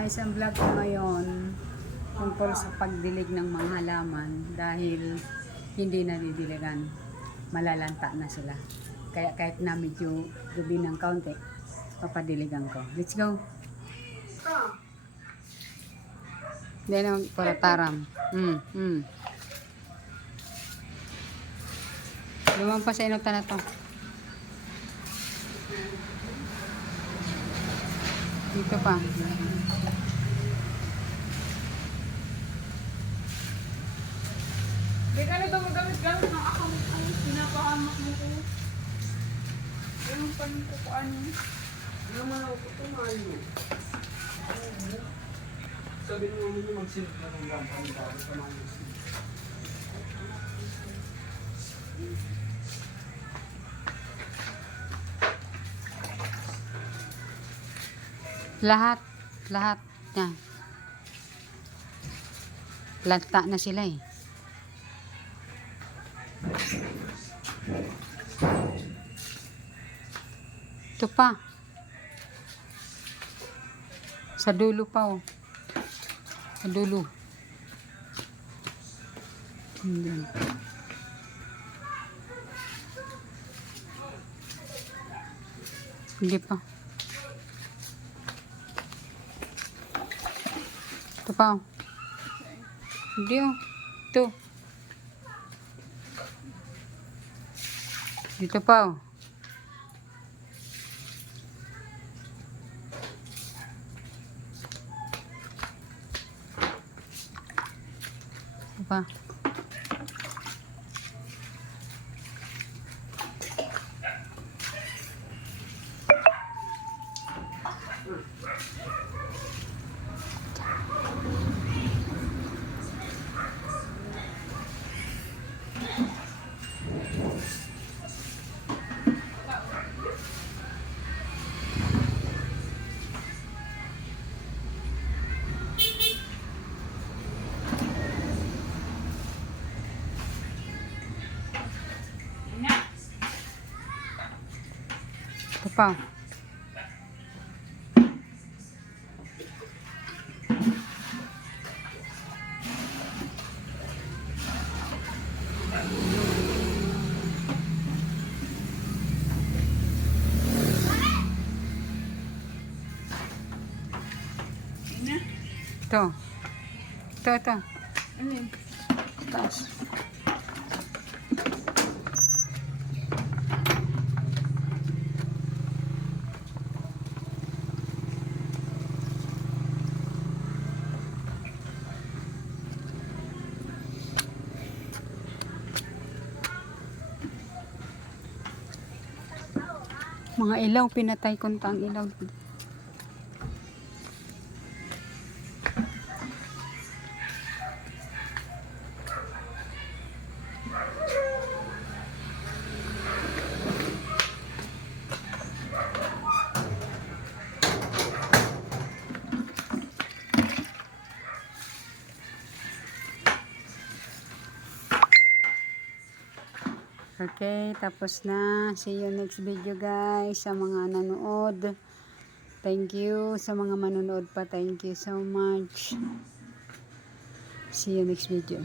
guys, ang vlog ko ngayon tungkol sa pagdilig ng mga halaman dahil hindi nadidiligan, malalanta na sila. Kaya kahit na medyo gabi ng kaunti, papadiligan ko. Let's go! Hindi naman para taram. Lumampas sa inutan na to. Dito pa. Hindi ka na ito magamit-gamit ng account. Ay, pinapahamak mo ko. Yung panikukuan mo. Naman ako ito, mahal mo. Sabi mo naman mag-silip na ng gampang para sa mga silip. Lahat yan. Lanta na sila eh. Ito pa. Sa dulo pa oh. Sa dulo. Hindi. Hindi pa. Ito pa oh. Hindi oh. Ito. Dito pa oh. Ito pa. Ito pa. Ito. Ito. Ano yun? Taas. Mga ilaw, pinatay ko ang ilaw. Okay, tapos na. See you next video guys. Sa mga nanood. Thank you. Sa mga manonood pa, thank you so much. See you next video.